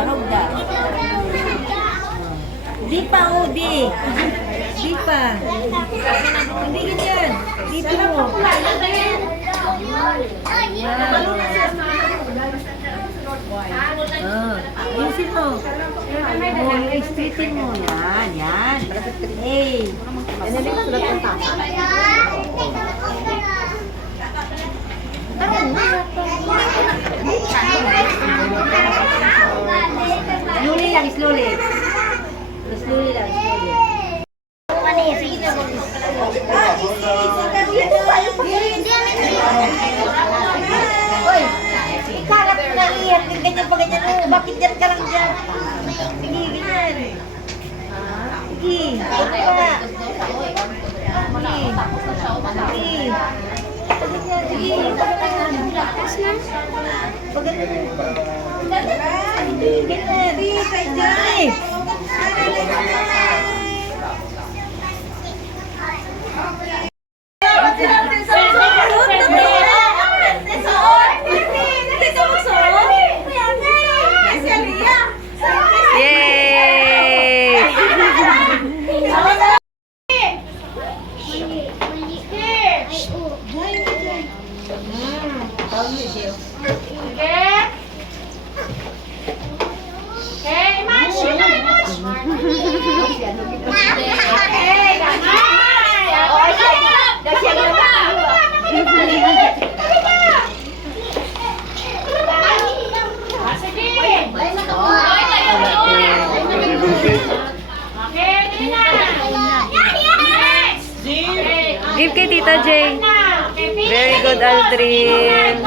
Parog da. Di pa, oh, di. Di pa. Hindi ganyan. Dito mo. Ayusin mo. Straighten mo. Yan, yan. Hey. Ano din sulat ng tama? Slowly lang, slowly. Slowly lang, slowly. Oy, karap na iyan. Ganyan pa ganyan. Bakit dyan ka lang dyan? Sige, ganyan. Sige, wala. Give kay Tita J. Very good, Aldrin.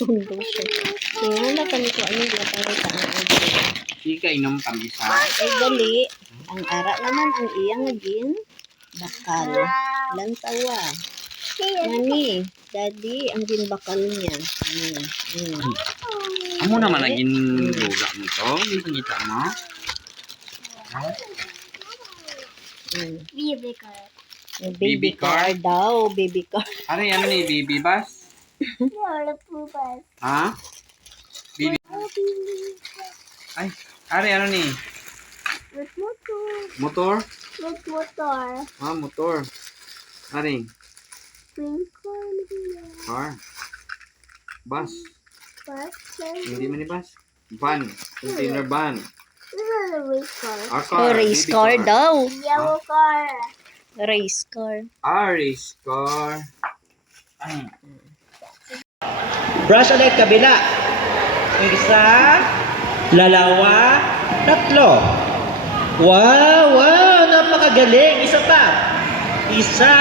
Tundo siya. Ngayon na kami ko ano yung para sa ang Di ka inom kami sa. ay gali. Ang ara naman ang iyang naging bakal. Lantawa. Nani, daddy, ang ginbakal niya. Amo naman naging lula mo to. Hindi pangita mo. Baby car. Baby Baby car car? daw, baby car. Ano yan ni baby bus? Ha? Baby. Ay, are ano ni? Motor? Motor. Ah, motor. Are? Car. Bus. Hindi man ni bus. Van. Container van. Ah, Oh, car. race Baby car daw. Yellow car. Race car. Ah, race car. Ay. Brush ulit kabila. Isa, dalawa, tatlo. Wow, wow, napakagaling. Isa pa. Isa.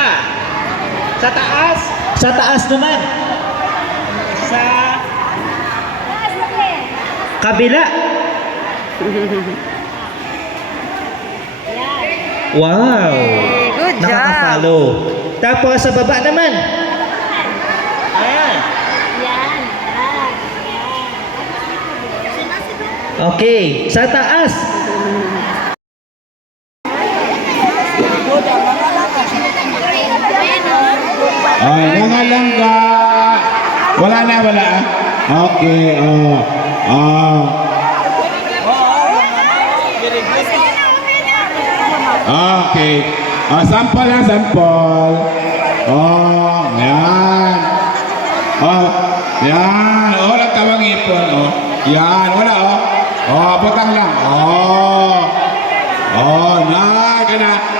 Sa taas. Sa taas naman. Isa. Kabila. Wow. Good job. Nakaka-follow. Tapos sa baba naman. Ayan. Okay, sa taas. Ay, nangalangga. Wala na, wala. Okay, oh. Oh. Okay. Sample lang, sample. Oh, yan. Oh, yan. Oh, nagtawang ipon, oh. Yan, wala, oh. Oh, butang lang. Oh. Oh, na.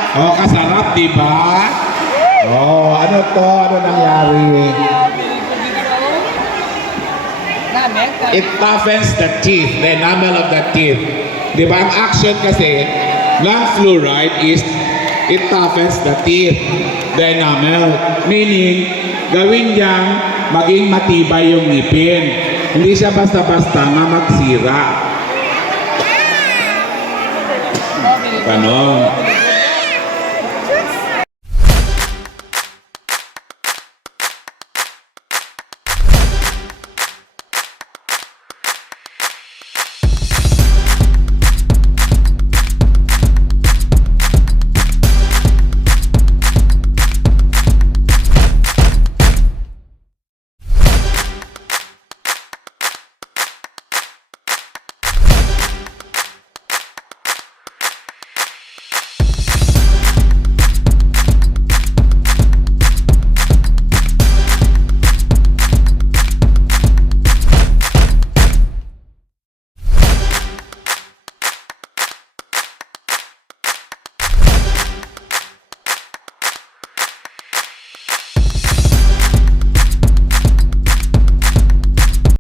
Oh, kasarap, di ba? Oh, ano to? Ano nangyari? It toughens the teeth, the enamel of the teeth. Di ba? Ang action kasi ng fluoride is it toughens the teeth, the enamel. Meaning, gawin niyang maging matibay yung ngipin. Hindi siya basta-basta na magsira. Ganon.